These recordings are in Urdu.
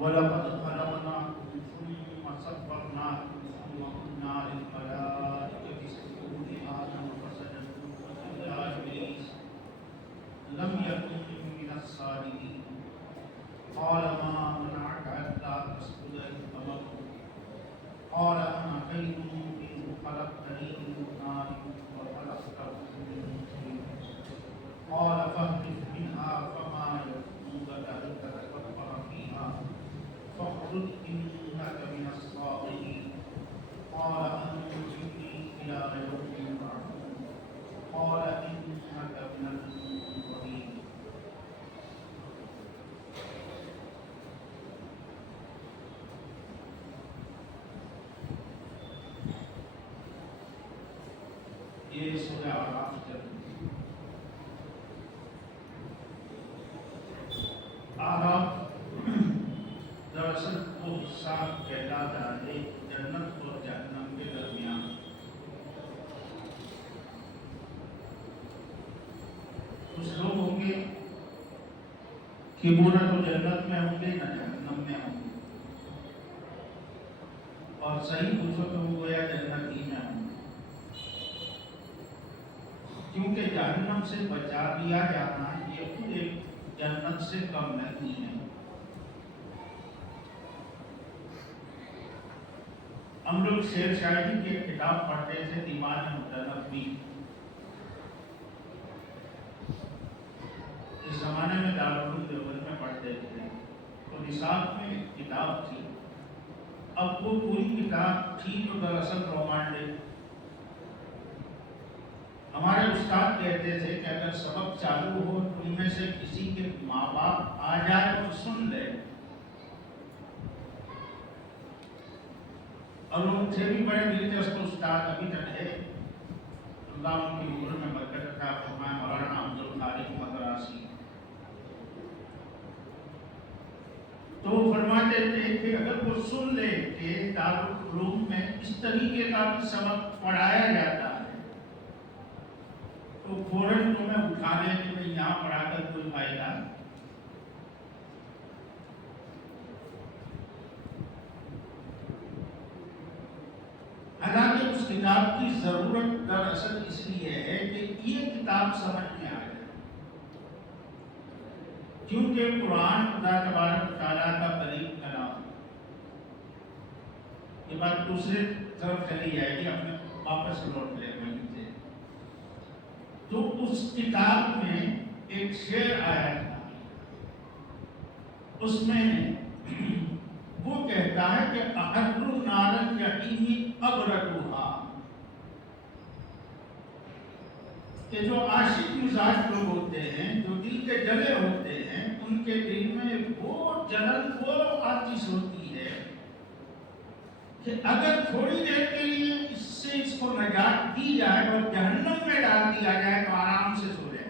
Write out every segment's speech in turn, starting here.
وَلَقَدْ خَلَقْنَاكُمْ ثُمَّ صَوَّرْنَاكُمْ ثُمَّ قُلْنَا لِلْمَلَائِكَةِ اسْجُدُوا لِآدَمَ فَسَجَدُوا إِلَّا إِبْلِيسَ لَمْ يَكُنْ مِنَ السَّاجِدِينَ قَالَ مَا مَنَعَكَ أَلَّا تَسْجُدَ إِذْ أَمَرْتُكَ قَالَ أَنَا خَيْرٌ مِنْهُ خَلَقْتَنِي مِنْ نَارٍ وَخَلَقْتَهُ مِنْ طِينٍ قَالَ فَاهْبِطْ مِنْهَا فَمَا يَكُونُ لَكَ أَن تَتَكَبَّرَ فِيهَا فاخرج إنك من الصاغرين قال أنظرني إلى يوم يبعثون قال إنك من المنظرين. یہ سورہ اعراف چل اعراف دراصل وہ حصہ کہلاتا ہے جنت اور جہنم کے درمیان. کچھ لوگ ہوں گے کہ وہ نہ تو جنت میں ہوں گے نہ جہنم میں ہوں گے، اور صحیح پوچھو تو وہ گویا جنت ہی میں ہوں گے، کیونکہ جہنم سے بچا دیا جانا یہ خود ایک جنت سے کم نہیں ہے. ہم لوگ شعر شاعری کی ایک کتاب پڑھتے تھے دیوان متنبی. اس زمانے میں دارالعلوم دیوبند میں پڑھتے تھے تو نصاب میں ایک کتاب تھی. اب وہ پوری کتاب تھی جو دراصل رومانٹک. ہمارے استاد کہتے تھے کہ اگر سبق چالو ہو تو ان میں سے کسی کے ماں باپ آ جائے اور سن لے، اور وہ تھے بھی بڑے دلچسپ استاد، ابھی تک ہے، اللہ ان کی عمر میں برکت عطا فرمائے، مولانا عبدالخالق مدراسی. تو وہ فرماتے تھے کہ اگر وہ سن لے کہ دارالعلوم میں اس طریقے کا بھی سبق پڑھایا جاتا ہے تو فوراً تمہیں اٹھا لیں کہ میں یہاں پڑھا کر کوئی فائدہ نہیں. حالانکہ اس کتاب کی ضرورت دراصل اس لیے ہے کہ یہ کتاب سمجھ میں آ جائے، کیونکہ قرآن خدا تبارک و تعالیٰ کا کلیم کلام. یہ بات دوسرے طرف چلی جائے گی، اپنے واپس لوٹ لے وہیں سے. تو اس کتاب میں ایک شعر آیا تھا، اس میں وہ کہتا ہے کہ احر نار الجحیم ابردھا، کہ جو عاشق مزاج لوگ ہوتے ہیں، جو دل کے جلے ہوتے ہیں، ان کے دل میں وہ جلن، وہ آتش ہوتی ہے کہ اگر تھوڑی دیر کے لیے اس سے اس کو نجات دی جائے اور جہنم میں ڈال دیا جائے تو آرام سے سو جائے.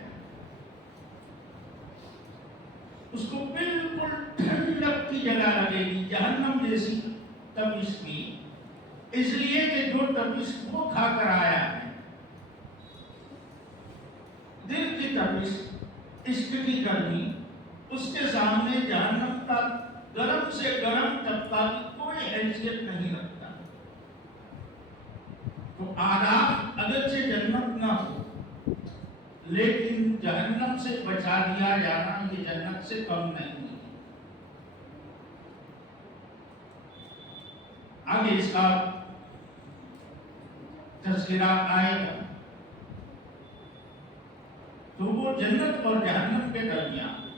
اس کو بالکل ٹھنڈک کی جگہ لگے گی، جہنم جیسی تپش کی، اس لیے کہ جو تپش وہ کھا کر آیا ہے، دل کی تپش، عشق کی گرمی، اس کے سامنے جہنم کا گرم سے گرم طبقہ کی کوئی حیثیت نہیں رکھتا. تو آداب اگرچہ جنت نہ ہو لیکن جہنم سے بچا دیا جانا یہ جنت سے کم نہیں ہے. آگے اس کا تذکرہ آئے گا. تو وہ جنت اور جہنم کے درمیان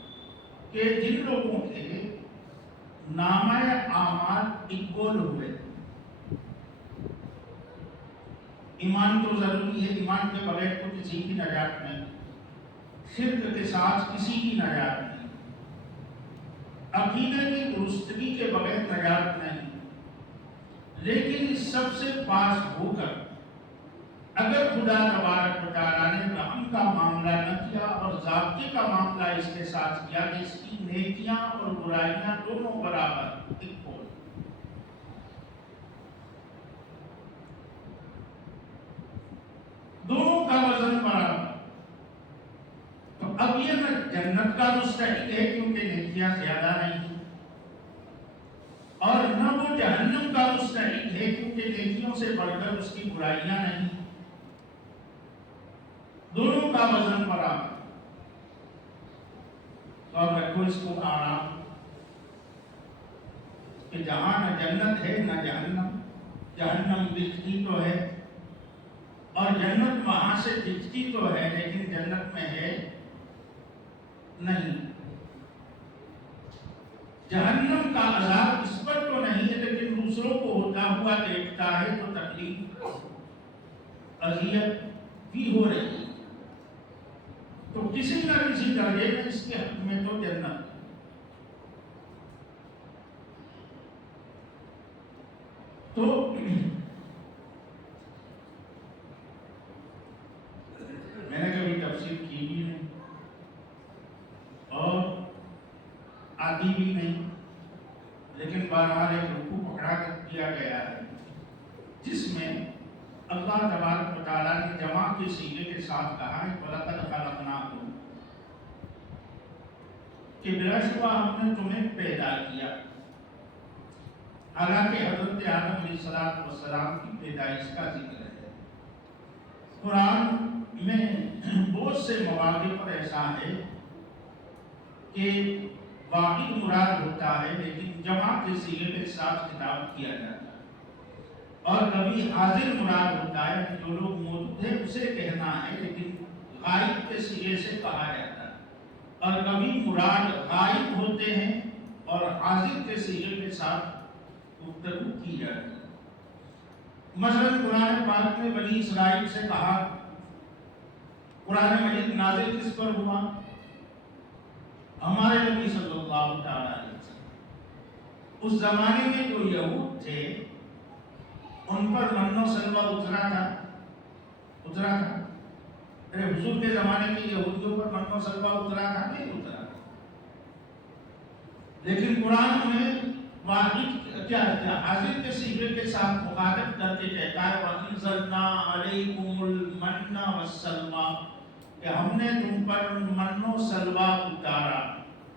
کہ جن لوگوں کے نامہ اعمال اکول ہوئے. ایمان تو ضروری ہے، ایمان کے بغیر تو کسی کی نجات نہیں، شرک کے ساتھ کسی کی نجات نہیں، عقیدے کی درستگی کے بغیر نجات نہیں. لیکن اس سب سے پاس ہو کر اگر خدا تبارک و تعالیٰ نے رحم کا معاملہ نہ کیا اور ضابطے کا معاملہ اس کے ساتھ کیا کہ اس کی نیکیاں اور برائیاں دونوں برابر اکول، دونوں کا وزن برابر، تو اب یہ نہ جنت کا مستحق ہے کیونکہ نیکیاں زیادہ نہیں، کے نیکیوں سے بڑھ کر اس کی برائیاں نہیں، دونوں کا وزن برابر۔ تو اب رکھو اس کو آرام کہ جہاں نہ جنت ہے نہ جہنم، جہنم دکھتی تو ہے اور جنت وہاں سے دکھتی تو ہے لیکن جنت میں ہے نہیں۔ جہنم کا عذاب اس پر تو نہیں ہے لیکن دوسروں کو ہوتا ہوا دیکھتا ہے تو تکلیف اذیت بھی ہو رہی ہے، تو کسی نہ کسی درجے میں اس کے حق میں تو جنت۔ تو میں نے کبھی تفسیر کی بھی نہیں اور آتی بھی نہیں، لیکن بہرحال ایک رکوع پکڑا کر دیا گیا ہے جس میں اللہ تبارک و تعالیٰ نے جمع کے صیغے کے ساتھ کہا ہے وَلَقَدْ خَلَقْنَاكُمْ، کہ بلا شبہ ہم نے تمہیں پیدا کیا۔ حالانکہ حضرت آدم علیہ السلام کی پیدائش کا ذکر ہے۔ قرآن میں بہت سے مواقع پر ایسا ہے کہ واحد مراد ہوتا ہے لیکن جمع کے صیغے کے ساتھ خطاب کیا جاتا ہے، اور کبھی حاضر مراد ہوتا ہے کہ جو لوگ موجود ہیں اسے کہنا ہے لیکن غائب کے صیغے سے کہا جاتا ہے، اور کبھی مراد غائب ہوتے ہیں اور حاضر کے صیغے کے ساتھ گفتگو کی جاتی ہے۔ مثلا قرآن پاک میں بنی اسرائیل سے کہا، قرآن مجید نازل کس پر ہوا؟ ہمارے نبی صلی اللہ تعالیٰ علیہ وسلم۔ اس زمانے میں جو یہود تھے ان پر من و سلوہ اترا تھا۔ ارے حضور کے زمانے کے یہودیوں پر من و سلوہ اترا تھا؟ نہیں اترا۔ لیکن قرآن میں واحد کیا حاضر کے صیغے کے ساتھ مخاطب کر کے کہتا ہے وَأَنزَلْنَا عَلَيْكُمُ الْمَنَّ وَالسَّلْوَىٰ، کہ ہم نے تم پر من و سلوہ اتارا۔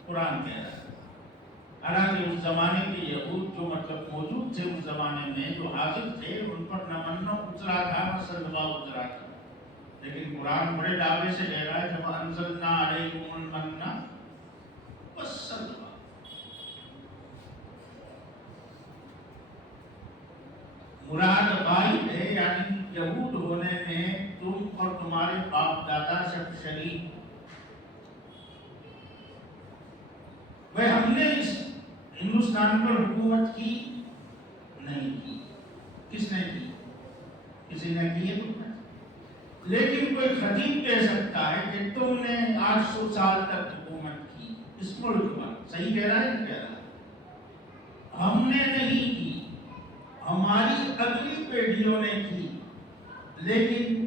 قرآن کہہ رہا ہے، حالانکہ اس زمانے کے یہود جو مطلب موجود تھے اس زمانے میں جو حاضر تھے ان پر نہ من اترا تھا نہ سلوہ اترا تھا، لیکن قرآن بڑے دعوے سے کہہ رہا ہے کہ وَأَنزَلْنَا عَلَيْكُمُ الْمَنَّ وَالسَّلْوَىٰ۔ مراد غائب ہے، یعنی یہود ہونے میں تم اور تمہارے باپ دادا سب شریک۔ وہ ہم نے اس ہندوستان پر حکومت کی نہیں کی۔ کس نے کی؟ کسی نے کی ہے تم نے؟ لیکن کوئی خطیب کہہ سکتا ہے کہ تم نے 800 سال تک حکومت کی اس ملک پر، صحیح کہہ رہا ہے نہیں کہہ رہا؟ ہم نے نہیں کی، ہماری اگلی پیڑھیوں نے کی، لیکن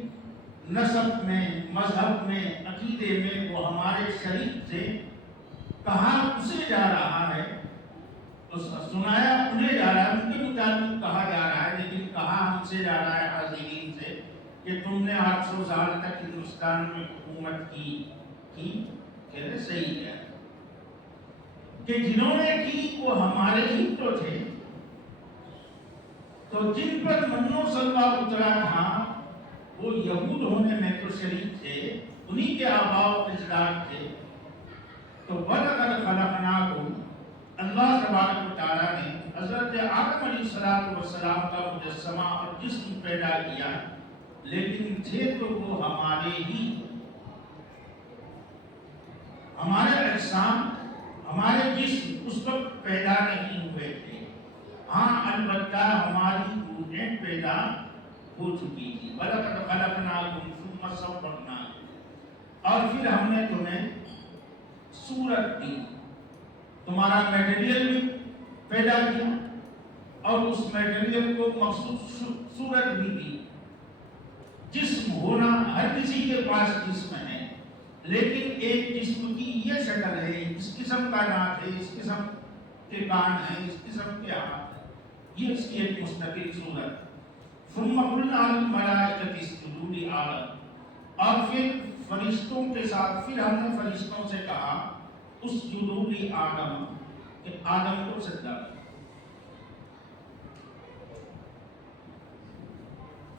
نسب میں، مذہب میں، عقیدے میں وہ ہمارے شریک تھے۔ کہا اسے جا رہا ہے، سنایا انہیں جا رہا ہے، ان کے مطابق کہا جا رہا ہے، لیکن کہا ہم سے جا رہا ہے حاضرین سے کہ تم نے 800 سال تک ہندوستان میں حکومت کی۔ کہتے صحیح ہے کہ جنہوں نے کی وہ ہمارے ہی تو تھے، تو جن پر من و سلوہ اترا تھا وہ یہود ہونے میں تو شریک تھے، انہی کے آباء و اجداد تھے۔ تو وَلَقَدْ خَلَقْنَاكُمْ، اللہ تبارک و تعالیٰ نے حضرت آدم علیہ السلام کا مجسمہ اور جسم پیدا کیا، لیکن تھے تو وہ ہمارے ہی، ہمارے اجسام، ہمارے جسم اس وقت پیدا نہیں ہوئے تھے۔ ہاں البتہ ہماری روحیں پیدا ہو چکی تھی۔ وَلَقَدْ خَلَقْنَاكُمْ ثُمَّ صَوَّرْنَاكُمْ، اور پھر ہم نے تمہیں صورت دی، تمہارا میٹیریل بھی پیدا کیا اور اس میٹیریل کو مخصوص صورت بھی دی۔ جسم ہونا ہر کسی کے پاس جسم ہے، لیکن ایک جسم کی یہ شکل ہے، اس قسم کا ناک ہے، اس قسم کے کان ہیں، اس قسم کے ہاتھ ہیں، یہ اس کی ایک مستقل صورت۔ ثم قلنا للملائکۃ اسجدوا لآدم، اور پھر فرشتوں کے ساتھ پھر ہم نے فرشتوں سے کہا اسجدوا لآدم، کہ آدم کو سجدہ کرو۔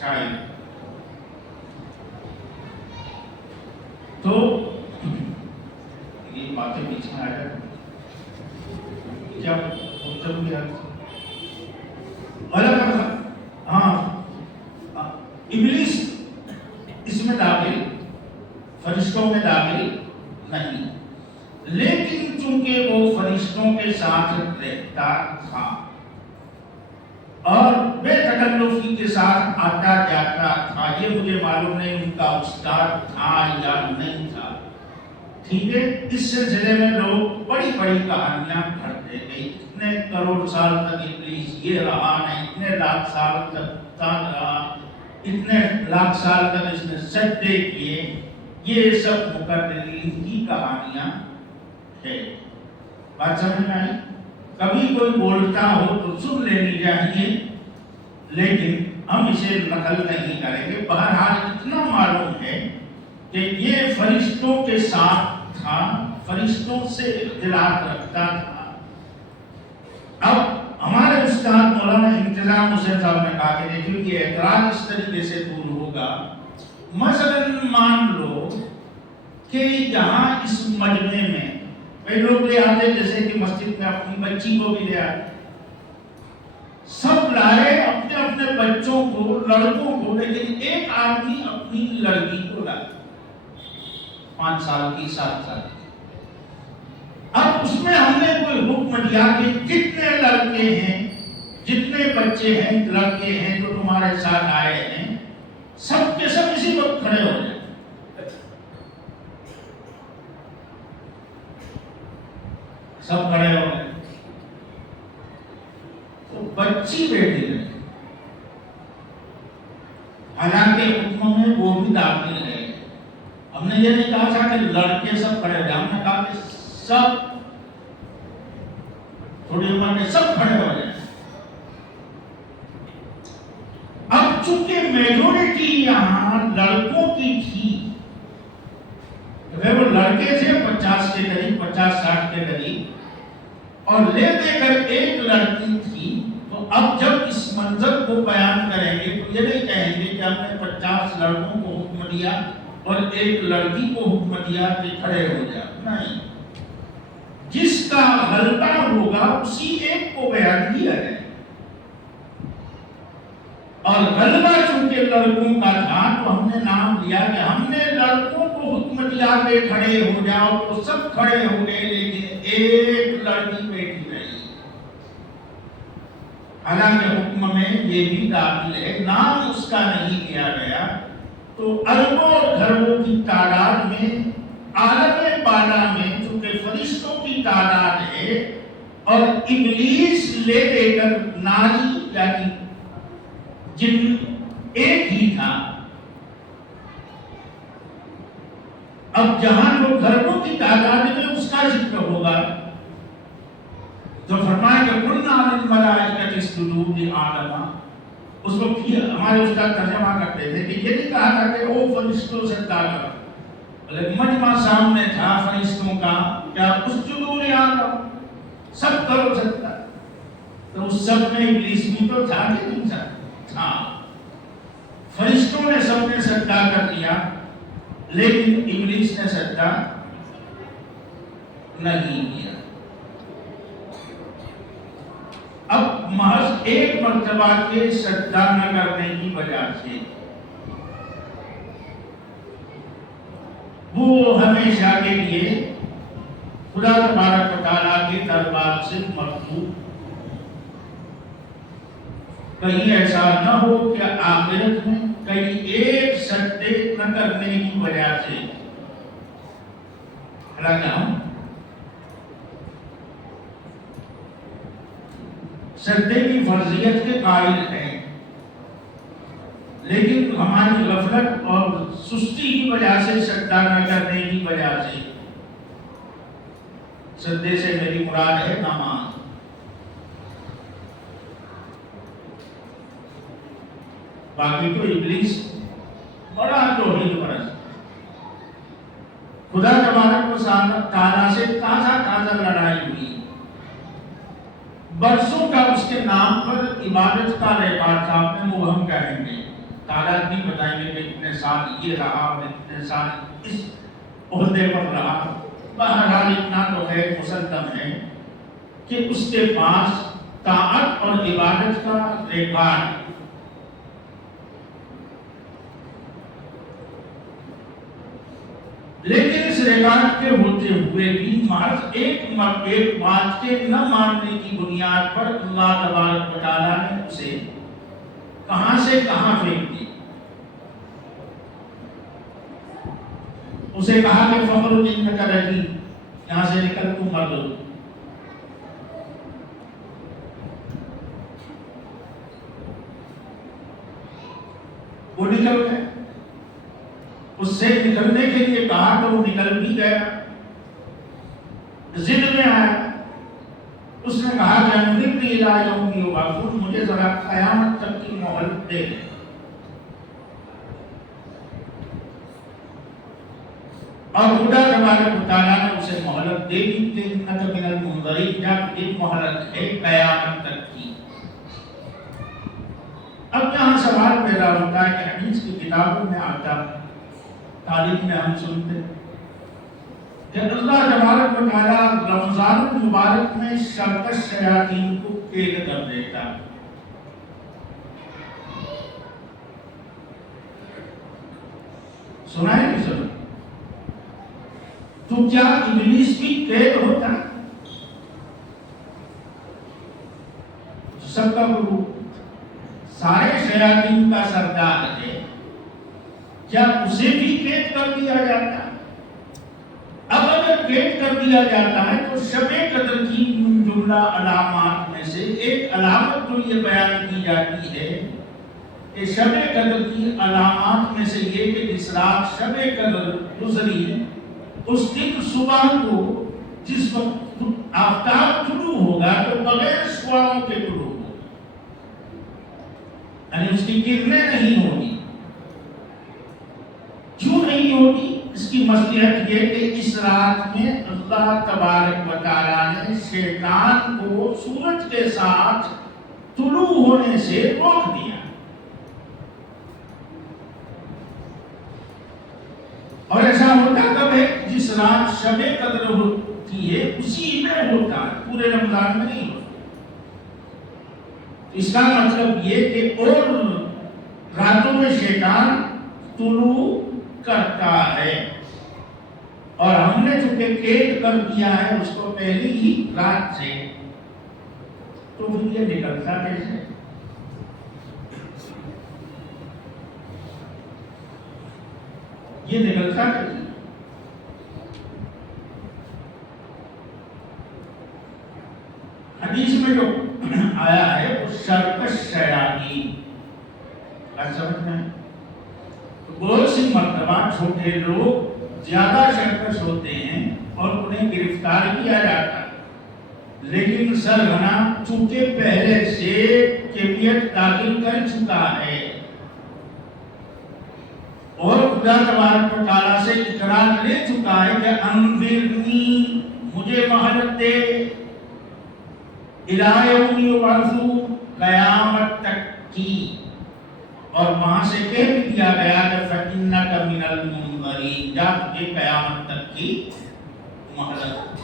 شاید تو یہ باتیں پیچھے آ جائیں کیا ہاں ابلیس اس میں داخل، فرشتوں میں داخل نہیں، لیکن چونکہ وہ فرشتوں کے ساتھ رہتا تھا اور بے تکلفی کے ساتھ آتا جاتا تھا، یہ مجھے معلوم نہیں ان کا استاد تھا یا نہیں تھا، ٹھیک ہے۔ اس سلسلے میں لوگ بڑی بڑی کہانیاں گھڑتے گئے، اتنے کروڑ سال تک ابلیس یہ رہا نہیں، اتنے لاکھ سال تک رہا، اتنے لاکھ سال تک اس نے سجدے کیے، یہ سب مقررین کی کہانیاں ہے۔ بات سمجھ میں آئی؟ کبھی کوئی بولتا ہو تو سن لینی چاہیے، لیکن ہم اسے نقل نہیں کریں گے۔ بہرحال اتنا معلوم ہے کہ یہ فرشتوں کے ساتھ تھا، فرشتوں سے اختلاط رکھتا تھا۔ اب ہمارے استاد مولانا انتظام حسین صاحب نے کہا کہ دیکھیے یہ اعتراض اس طریقے سے دور ہوگا، مثلا مان لو کہ یہاں اس مجمع میں کئی لوگ لے آتے، جیسے کہ مسجد میں اپنی بچی کو بھی لے آتے، سب لائے اپنے اپنے بچوں کو، لڑکوں کو، لیکن ایک آدمی اپنی لڑکی کو لائے 5 سال کی، 7 سال کی۔ اب اس میں ہم نے کوئی حکم دیا کہ جتنے لڑکے ہیں، جتنے بچے ہیں، لڑکے ہیں جو تمہارے ساتھ آئے ہیں، سب کے سب اسی وقت کھڑے ہو جائیں۔ سب کھڑے ہو گئے تو بچی بیٹھی رہی، حالانکہ حکم میں وہ بھی داخل ہے۔ ہم نے یہ نہیں کہا تھا کہ لڑکے سب کھڑے ہو جائیں، ہم نے کہا کہ سب تھوڑی عمر کے سب کھڑے ہو جائیں۔ اب چونکہ میجورٹی یہاں لڑکوں کی تھی، وہ لڑکے تھے 50 کے قریب، 50-60 کے قریب، اور لے دے کر ایک لڑکی تھی، تو اب جب اس منظر کو بیان کریں گے تو یہ نہیں کہیں گے کہ ہم نے 50 لڑکوں کو حکم دیا اور ایک لڑکی کو حکم دیا کہ کھڑے ہو جا، نہیں، جس کا غلبہ ہوگا اسی ایک کو بیان کیا جائے، اور غلبہ چونکہ لڑکوں کا تھا تو ہم نے نام لیا کہ ہم نے لڑکوں کو حکم دیا کہ کھڑے ہو جاؤ، تو سب کھڑے ہو گئے، لیکن ایک لڑکی بیٹھی رہی۔ حالانکہ حکم میں یہ بھی داخل ہے، نام اس کا نہیں لیا گیا، تو اربوں اور خربوں کی تعداد میں عالم بالا میں چونکہ فرشتوں کی تعداد ہے اور ابلیس لے دے کر ناری یعنی جن ایک ہی تھا، اب جہاں جو خربوں کی تعداد میں اس کا ذکر ہوگا، جو فرمایا کہ کلنا للملائکۃ اسجدوا لآدم، اس وقت ہمارے استاد ترجمہ کرتے تھے کہ یہ نہیں کہا تھا کہ او فرشتوں سے سجدہ کرو، بلکہ مجمع سامنے تھا فرشتوں کا، کیا اسجدوا لآدم، سب کرو سجدہ، تو اس سب میں ابلیس بھی تو تھا کہ نہیں تھا؟ تھا۔ فرشتوں نے سب نے سجدہ کر دیا، لیکن ابلیس نے سجدہ نہیں کیا۔ اب محض ایک مرتبہ کے سجدہ نہ کرنے کی وجہ سے وہ ہمیشہ کے لیے خدا تبارک و تعالیٰ کے دربار سے مردود، کہیں ایسا نہ ہو کہ آخرت میں کہیں ایک سجدے نہ کرنے کی وجہ سے، حالانکہ ہم سجدے کی فرضیت کے قائل ہیں، لیکن ہماری غفلت اور سستی کی وجہ سے، سجدہ نہ کرنے کی وجہ سے، سجدے سے میری مراد ہے نماز، باقی تو ابلیس بڑا توحید پرست، خدا تبارک و تعالیٰ سے تازہ لڑائی ہوئی، برسوں کا اس کے نام پر عبادت کا ریکارڈ تھا، اپنے مبہم کہیں گے، تعداد نہیں بتائیں گے کہ اتنے سال یہ رہا اور اتنے سال اس عہدے پر رہا. بہرحال اتنا تو ہے، مسلم ہے کہ اس کے پاس طاعت اور عبادت کا ریکارڈ. لیکن اس ریکارڈ کے ہوتے ہوئے بھی محض ایک بات کے نہ ماننے کی بنیاد پر اللہ تبارک و تعالیٰ نے اسے کہاں سے کہاں پھینک دی. اسے کہا کہ فخرج انک رجیم، یہاں سے نکل تو مردود. وہ نکل گئے. اس سے نکلنے کے لیے کہا تو وہ نکل بھی گیا. ضد میں آیا، اس نے کہا کہ انظرنی الی یوم یبعثون، مجھے ذرا قیامت تک کی مہلت دے دے. اور خدا تبارک و تعالیٰ نے اسے مہلت دے دی کہ انک من المنظرین، جب ایک مہلت ہے قیامت تک کی. اب یہاں سوال پیدا ہوتا ہے کہ حدیث کی کتابوں میں آتا ہے، تعلیم میں ہم سنتے کہ اللہ تبارک و تعالیٰ رمضان المبارک میں سرکش شیاطین کو قید کر دیتا. سنا ہے نہیں سنا؟ تو کیا ابلیس بھی قید ہوتا؟ سب کا گرو، سارے شیاطین کا سردار ہے، کیا اسے بھی قید کر دیا جاتا؟ اب اگر قید کر دیا جاتا ہے تو شب قدر کی جملہ علامات میں سے ایک علامت جو یہ بیان کی جاتی ہے کہ شب قدر کی علامات میں سے یہ کہ جس رات شب قدر گزری اس دن صبح کو جس وقت آفتاب طلوع ہوگا تو بغیر شعاعوں کے طلوع ہوگا، یعنی اس کی کرنیں نہیں ہوگی. کیوں نہیں ہوگی؟ اس کی مصلحت یہ کہ اس رات میں اللہ تبارک و تعالیٰ نے شیطان کو سورج کے ساتھ طلوع ہونے سے روک دیا. اور ایسا ہوتا کب ہے؟ جس رات شب قدر ہوتی ہے اسی میں ہوتا ہے، پورے رمضان میں نہیں ہوتا. اس کا مطلب یہ کہ اور راتوں میں شیطان طلوع کرتا ہے، اور ہم نے چونکہ قید کر دیا ہے اس کو پہلی ہی رات سے، تو پھر یہ نکلتا کیسے؟ یہ نکلتا کیسے؟ حدیث میں جو آیا ہے وہ سرکش شیاطین کا سمجھ میں بہت سی مرتبہ چھوٹے لوگ زیادہ سرکش ہوتے ہیں اور انہیں گرفتار کیا جاتا ہے، لیکن سرغنہ چونکہ پہلے سے کیفیت داخل کر چکا ہے اور خدا تبارک و تعالیٰ سے اقرار لے چکا ہے کہ انذرنی، مجھے مہلت دے، الی یوم یبعثون، قیامت تک کی. اور وہاں سے کہہ بھی دیا گیا کہ فَإِنَّكَ مِنَ الْمُنظَرِينَ، جب تجھے قیامت تک کی مہلت.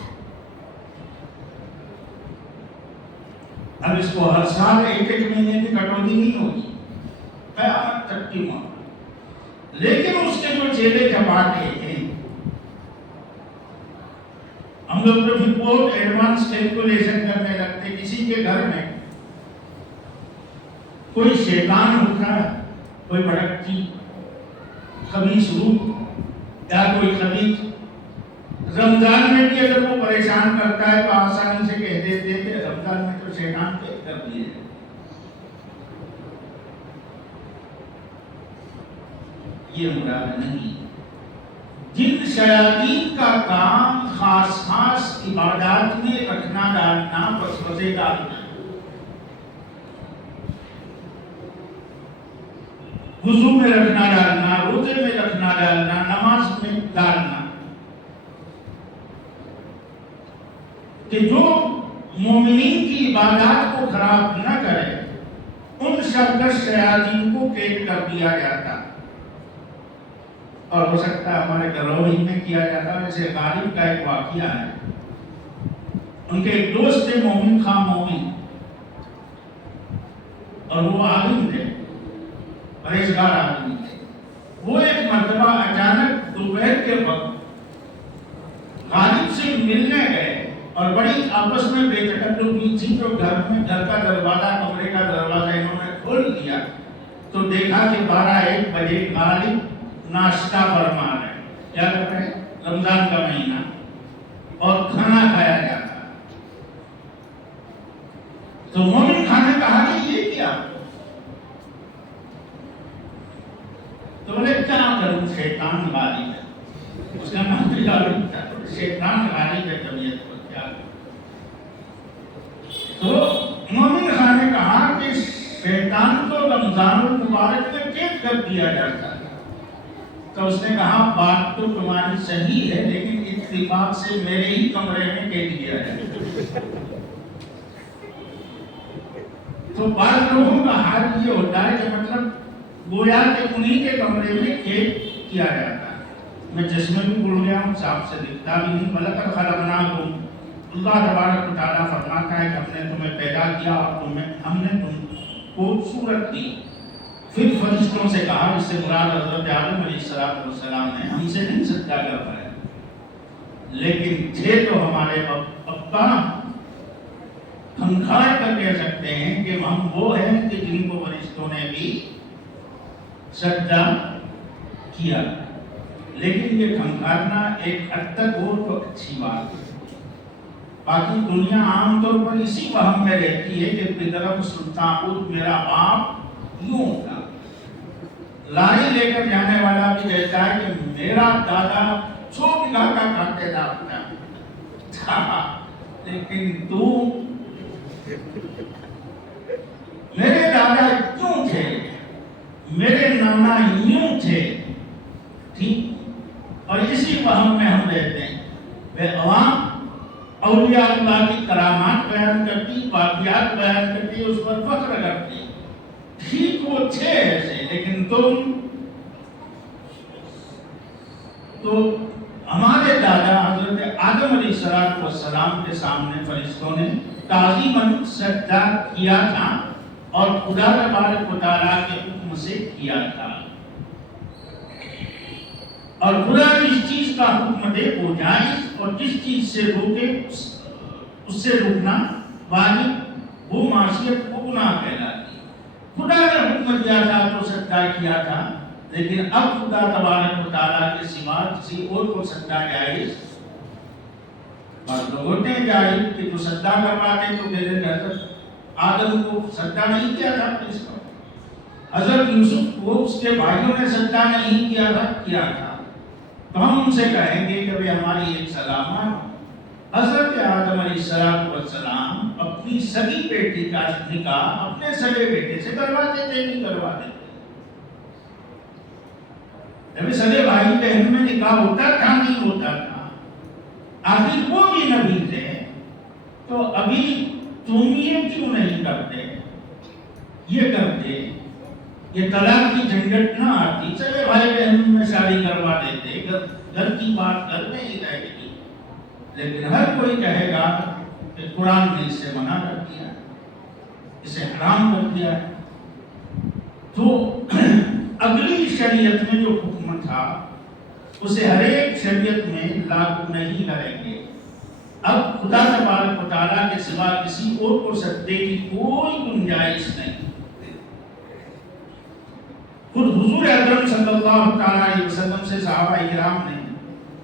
اب اس کو ہر سال ایک مہینے کی کٹوتی نہیں ہوگی، قیامت تک کی مہلت. لیکن اس کے جو چیلے چپاٹے ہیں، ہم لوگ تو پھر بہت ایڈوانس کیلکولیشن کرنے لگتے. کسی کے گھر میں کوئی شیطان ہوتا ہے، کوئی بھڑکتی خبیث روح یا کوئی خبیث، رمضان میں بھی اگر وہ پریشان کرتا ہے تو آسانی سے کہہ دیتے ہیں کہ رمضان میں تو شیطان قید کر دیے. یہ مراد نہیں. جن شیاطین کا کام خاص خاص عبادات میں رکھنا ڈالنا، وسوسے ڈالنا، وضو میں رکھنا ڈالنا، روزے میں رکھنا ڈالنا، نماز میں ڈالنا، کہ جو مومنین کی عبادات کو خراب نہ کرے، ان 10 شیاطین کو قید کر دیا جاتا، اور ہو سکتا ہے ہمارے گھروں ہی میں کیا جاتا۔ ویسے غالب کا ایک واقعہ ہے، ان کے ایک دوست تھے مومن خان مومن، اور وہ عالم تھے، پرہیزگار آدمی تھے۔ وہ ایک مرتبہ اچانک دوپہر کے وقت غالب سے ملنے گئے، اور بڑی آپس میں بے تکلفی تھی، تو گھر کا دروازہ، کمرے کا دروازہ انہوں نے کھول دیا تو دیکھا کہ 12-1 بجے غالب ناشتہ فرما رہے ہیں، کیا کر رہے ہیں، رمضان کا مہینہ، اور کھانا کھایا جاتا۔ تو مومن خان نے کہا کہ یہ کیا؟ تو بولے کیا کروں، شیطان غالب ہے۔ اس کا نام بھی غالب تھا، شیطان غالب ہے طبیعت کو، کیا کروں؟ تو مومن خان نے کہا کہ شیطان کو رمضان المبارک میں قید کر دیا جاتا ہے۔ تو اس نے کہا بات تو تمہاری صحیح ہے، لیکن اتفاق سے میرے ہی کمرے میں قید کیا جائے۔ تو بعض لوگوں کا حال یہ ہوتا ہے کہ مطلب گویا کہ انہی کے کمرے میں قید کیا جاتا ہے۔ میں جس میں بھی بھول گیا ہوں، صاحب سے دکھتا بھی نہیں۔ وَلَقَدْ خَلَقْنَاكُمْ، اللہ تبارک و تعالیٰ فرماتا ہے کہ ہم نے تمہیں پیدا کیا اور ہم نے تم کو صورت دی۔ پھر فرشتوں سے کہا، اس سے مراد حضرت آدم علیہ السلام نے، ہم سے نہیں سجدہ کر پائے، لیکن تھے تو ہمارے ابا۔ ہم کھڑا کر کہہ سکتے ہیں کہ ہم وہ ہیں کہ جن کو فرشتوں نے بھی سجدہ کیا، لیکن یہ کھنکھارنا ایک حد تک وہ تو اچھی بات ہے۔ باقی دنیا عام طور پر اسی وہم میں رہتی ہے کہ پدرم سلطان پور میرا باپ یوں تھا۔ لاری لے کر جانے والا بھی کہتا ہے کہ میرا دادا 100 بیگھہ کا کھاتے تھا، لیکن تو میرے دادا کیوں تھے، میرے نانا یوں تھے، ٹھیک۔ اور اسی وہم میں ہم رہتے ہیں۔ وہ عوام اولیاء اللہ کی کرامات بیان کرتی، واقعات بیان کرتی، اس پر فخر کرتی، ٹھیک وہ تھے ایسے، لیکن تم تو ہمارے دادا حضرت آدم علیہ السلام کے سامنے فرشتوں نے تعظیماً سجدہ کیا تھا، اور خدا تبارک و تعالیٰ کے حکم سے کیا تھا۔ اور خدا جس چیز کا حکم دے وہ جائز، اور جس چیز سے روکے اس سے رکنا واجب، وہ معصیت، وہ گناہ کہلاتی۔ خدا نے حکم دیا تھا تو سجدہ کیا تھا، لیکن اب خدا تبارک و تعالیٰ کے سوا کسی اور کو سجدہ جائز، اور لوگ ہوتے ہیں جاہل کہ تو سجدہ کرواتے تو میرے حضرت آدم کو سجدہ نہیں کیا تھا، اس کو حضرت یوسف کو اس کے بھائیوں نے سجدہ نہیں کیا تھا، تو ہم ان سے کہیں گے کہ ہماری ایک سلامت حضرت آدم علیہ السلام اپنی سگی بیٹی کا نکاح اپنے سگے بیٹے سے کرواتے تھے، نہیں کرواتے تھے؟ جب سگے بھائی بہن میں نکاح ہوتا تھا نہیں ہوتا تھا؟ آخر وہ بھی نبی تھے، تو ابھی تم یہ کیوں نہیں کرتے؟ یہ کرتے، یہ طلاق کی جھنجھٹ نہ آتی، سگے بھائی بہن میں شادی کروا دیتے، گھر کی بات گھر میں ہی رہ گئی۔ لیکن ہر کوئی کہے گا کہ قرآن نے اسے منع کر دیا، اسے حرام کر دیا۔ تو اگلی شریعت میں جو حکم تھا اسے ہر ایک شریعت میں لاگو نہیں کریں گے۔ اب خدا تبارک و تعالیٰ کے سوا کسی اور کو سجدے کی کوئی گنجائش نہیں۔ خود حضور اکرم صلی اللہ علیہ وسلم سے صحابہ کرام نے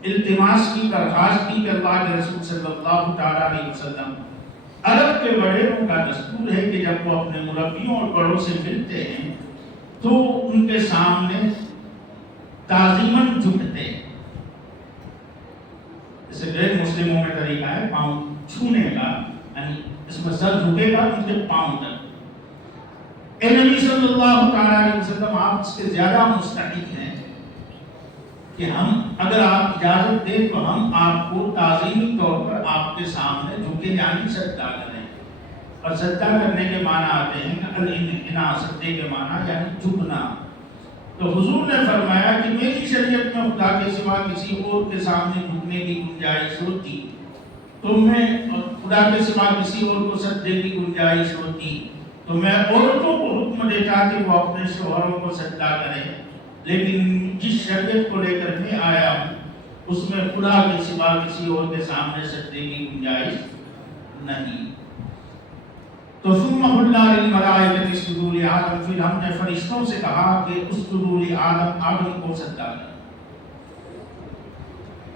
التماس کی، درخواست کی کہ اللہ کے رسول صلی اللہ علیہ وسلم، عرب کے بڑوں کا دستور ہے کہ جب وہ اپنے مربیوں اور بڑوں سے ملتے ہیں تو ان کے سامنے تعظیماً جھکتے ہیں۔ جیسے غیر مسلموں میں طریقہ ہے پاؤں چھونے کا، یعنی اس میں سر جھکے گا ان کے پاؤں تک۔ اے نبی صلی اللہ علیہ وسلم، آپ اس کے زیادہ مستحق ہیں کہ ہم اگر آپ اجازت دیں تو ہم آپ کو تعظیمی طور پر آپ کے سامنے جھکے یعنی سجدہ کریں، اور سجدہ کرنے کے معنی آتے ہیں الانحناء، سجدے کے معنی یعنی جھکنا۔ تو حضور نے فرمایا کہ میری شریعت میں خدا کے سوا کسی اور کے سامنے جھکنے کی گنجائش ہوتی، تم میں خدا کے سوا کسی اور کو سجدے کی گنجائش ہوتی تو میں عورتوں کو حکم دیتا کہ وہ اپنے شوہروں کو سجدہ کریں، لیکن جس شریعت کو لے کر میں آیا ہوں اس میں خدا کے سوا کسی اور کے سامنے سجدے کی گنجائش نہیں۔ تو ثم قلنا للملائکۃ اسجدوا لآدم، پھر ہم نے فرشتوں سے کہا کہ اسجدوا لآدم، آدم کو سجدہ کرو،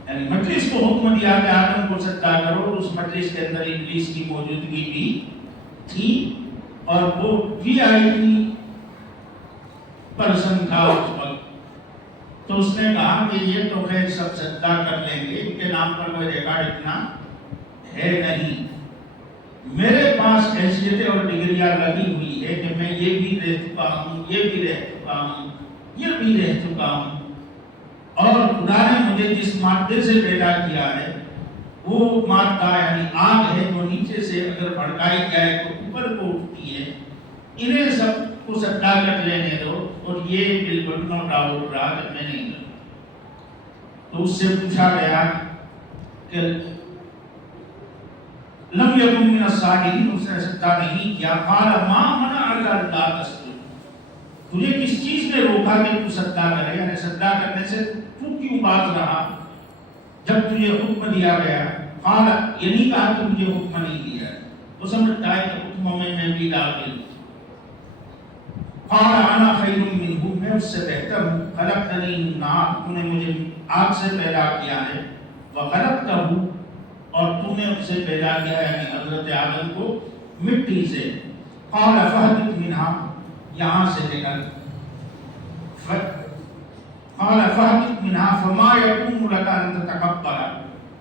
یعنی مجلس کو حکم دیا کہ آدم کو سجدہ کرو، اور اس مجلس کے اندر ابلیس کی موجودگی بھی تھی اور وہ وی آئی پی پرسن تھا اس وقت۔ تو اس نے کہا کہ یہ تو خیر سب سجدہ کر لیں گے، ان کے نام پر کوئی ریکارڈ اتنا ہے نہیں، میرے پاس حیثیتیں اور ڈگریاں لگی ہوئی ہے کہ میں یہ بھی رہ چکا ہوں، یہ بھی رہ چکا ہوں، یہ بھی رہ چکا ہوں، اور خدا نے مجھے جس مادے سے پیدا کیا ہے وہ مادہ یعنی آگ ہے جو نیچے سے اگر بھڑکائی جائے تو اوپر کو اٹھتی ہے، انہیں سب کو سجدہ کر لینے دو، اور یہ بالکل نو ڈاؤٹ رہا کہ میں نہیں کروں۔ تو اس سے پوچھا گیا کہ لم یکن من الساجدین، اس نے سجدہ نہیں کیا، قال ما منعک الا تسجد، تجھے کس چیز نے روکا کہ تو سجدہ کرے، یعنی سجدہ کرنے سے تو کیوں باز رہا جب تجھے حکم دیا گیا؟ قال، یہ نہیں کہا کہ مجھے حکم نہیں دیا، وہ سمجھتا ہے کہ حکم میں بھی داخل ہوں۔ قال انا خیر منہ، میں اس سے بہتر ہوں، خلقتنی من نار، تو نے مجھے آگ سے پیدا کیا ہے، وخلقتہ، اور تو نے اس سے پیدا کیا یعنی حضرت آدم کو مٹی سے۔ قال فاہبط منہا، یہاں سے نکل، قال فاہبط منہا فما یکون لک ان تتکبر،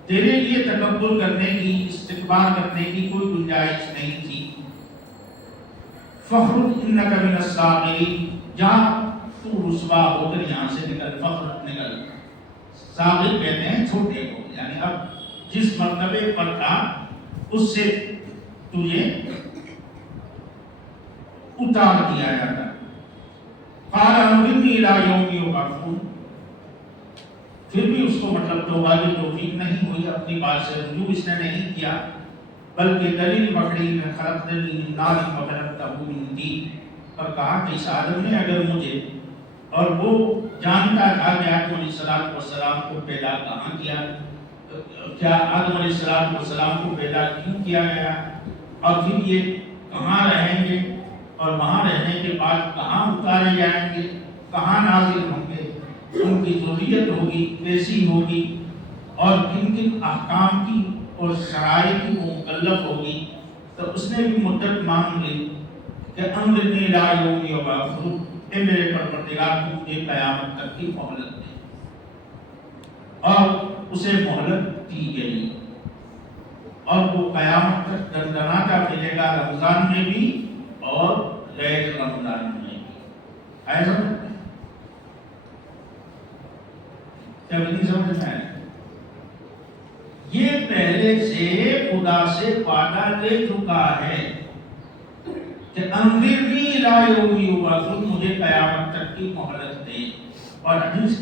تیرے لیے تکبر کرنے کی، استکبار کرنے کی کوئی گنجائش نہیں تھی۔ فخرج انک من الصاغرین، جہاں تو رسوا ہو کر یہاں سے نکل، فخرج نکل، صاغر کہتے ہیں چھوٹے کو، یعنی اب جس مرتبے پر تھا اس سے تجھے اتار دیا جاتا۔ قال انظرنی الی یوم یبعثون، پھر بھی اس کو مطلب توبہ کی توفیق نہیں ہوئی، اپنی بات سے رجوع اس نے نہیں کیا، بلکہ دلیل پکڑی میں خلقتنی من نار وخلقتہ من طین، اور کہا کہ اس آدم نے اگر مجھے، اور وہ جانتا تھا کہ آدم علیہ السلام کو پیدا کہاں کیا، کیا آدم علیہ السلام کو پیدا کیوں کیا گیا، اور پھر یہ کہاں رہیں گے، اور وہاں رہنے کے بعد کہاں اتارے جائیں گے، کہاں نازل ہوں گے، ان کی ضروریت ہوگی، کیسی ہوگی، اور کن کن احکام کی اور شرائط کی وہ مکلف ہوگی، تو اس نے بھی مدت مانگ لی کہ انظرنی الی یوم یبعثون، اے میرے پروردگار تو مجھے قیامت تک کی مہلت دے، اور اسے مہلت دی گئی، اور وہ قیامت تک دندناتا ملے گا، رمضان میں بھی اور غیر رمضان میں بھی۔ ایسا کیا نہیں سمجھ میں آیا؟ یہ پہلے سے خدا سے وعدہ لے چکا ہے کہ انظرنی الی یوم یبعثون، مجھے قیامت تک کی مہلت دے۔ اور حدیث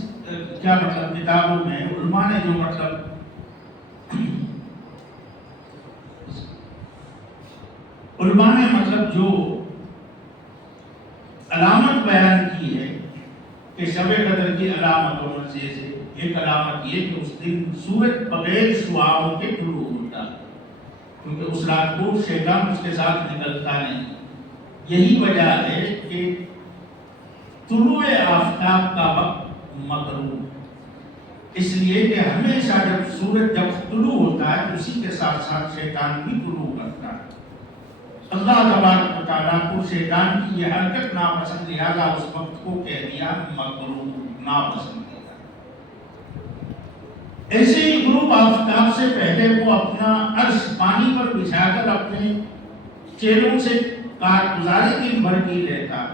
کیا مطلب، کتابوں میں علماء نے جو مطلب جو علامت بیان کی ہے کہ شب قدر کی علامتوں میں سے ایک علامت یہ کہ اس دن سورج بغیر شعاعوں کے طلوع ہوتا، کیونکہ اس رات کو شیطان اس کے ساتھ نکلتا نہیں۔ یہی وجہ ہے کہ طلوع آفتاب کا وقت مغروب، اس لیے کہ ہمیشہ جب سورج طلوع ہوتا ہے اسی کے ساتھ ساتھ شیطان بھی طلوع کرتا ہے۔ اللہ تبارک و تعالیٰ کو شیطان کی یہ حرکت ناپسند، لہذا اس وقت کو کہہ دیا مغروب، ناپسندیدہ۔ ایسے ہی غروب آفتاب سے پہلے وہ اپنا عرش پانی پر بچھا کر اپنے چیلوں سے کارگزاری دن بھر کی لیتا،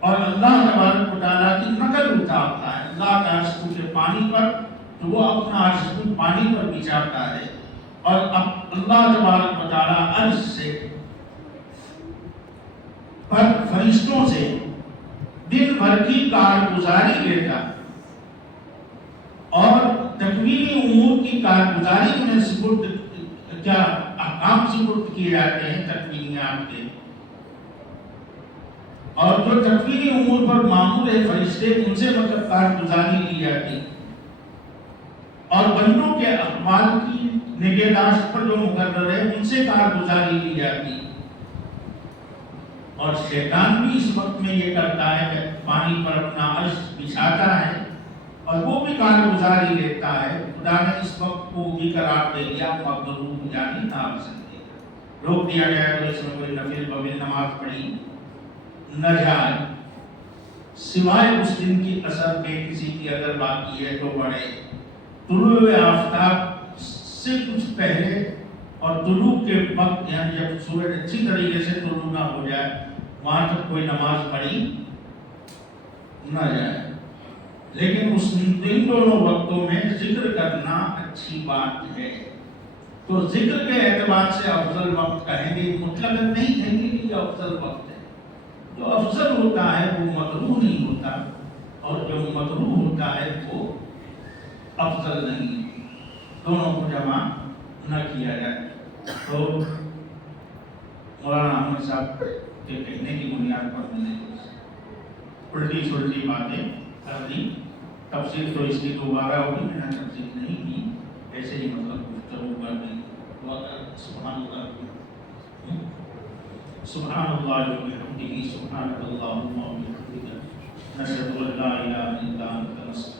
اور اللہ تبارک و تعالیٰ کی نقل اتارتا ہے۔ اللہ کا عرش کے پانی پر، تو وہ اپنا عرش پانی پر بچھاتا ہے، اور اب اللہ تبارک و تعالیٰ عرش سے پر فرشتوں سے دن بھر کی کارگزاری لیتا اور تکوینی امور کی کارگزاری میں سپرد کیا احکام سپرد کیے جاتے ہیں تکوینیات کے، اور جو تکوینی امور پر معمول ہے فرشتے ان سے مطلب کارگزاری لی جاتی، اور بندوں کے احوال کی نگہداشت پر جو مقرر ہے ان سے کارگزاری لی جاتی، اور شیطان بھی اس وقت میں یہ کرتا ہے کہ پانی پر اپنا عرش بچھاتا ہے اور وہ بھی کارگزاری لیتا ہے۔ خدا نے اس وقت کو بھی قرار دے دیا مغروب یعنی ناپسندی، روک دیا گیا کہ اس میں کوئی نفل ببل نماز پڑھی نہ جائے، سوائے اس دن کی اثر کے کسی کی اگر باقی ہے تو پڑھے، طلوع آفتاب سے کچھ پہلے اور طلوع کے وقت یعنی جب سورج اچھی طریقے سے طلوع نہ ہو جائے وہاں تک کوئی نماز پڑھی نہ جائے، لیکن ان دونوں وقتوں میں ذکر کرنا اچھی بات ہے۔ تو ذکر کے اعتبار سے افضل وقت کہیں گے، مطلق نہیں کہیں گے کہ یہ افضل وقت ہے، جو افضل ہوتا ہے وہ مکروہ نہیں ہوتا، اور جو مکروہ ہوتا ہے وہ افضل نہیں، دونوں کو جمع نہ کیا جائے۔ تو مولانا احمد صاحب کے کہنے کی بنیاد پر میں نے الٹی سلٹی باتیں کر دی، تفسیر تو اس کی دوبارہ ہوگی، میں نے تفسیر نہیں کی، ایسے ہی مطلب گفتگو کر دی۔ سبحان اللہ، سبحان اللہ و بحمدہ، سبحانک اللہم و بحمدک، نشہد ان لا الہ الا انت، نستغفرک۔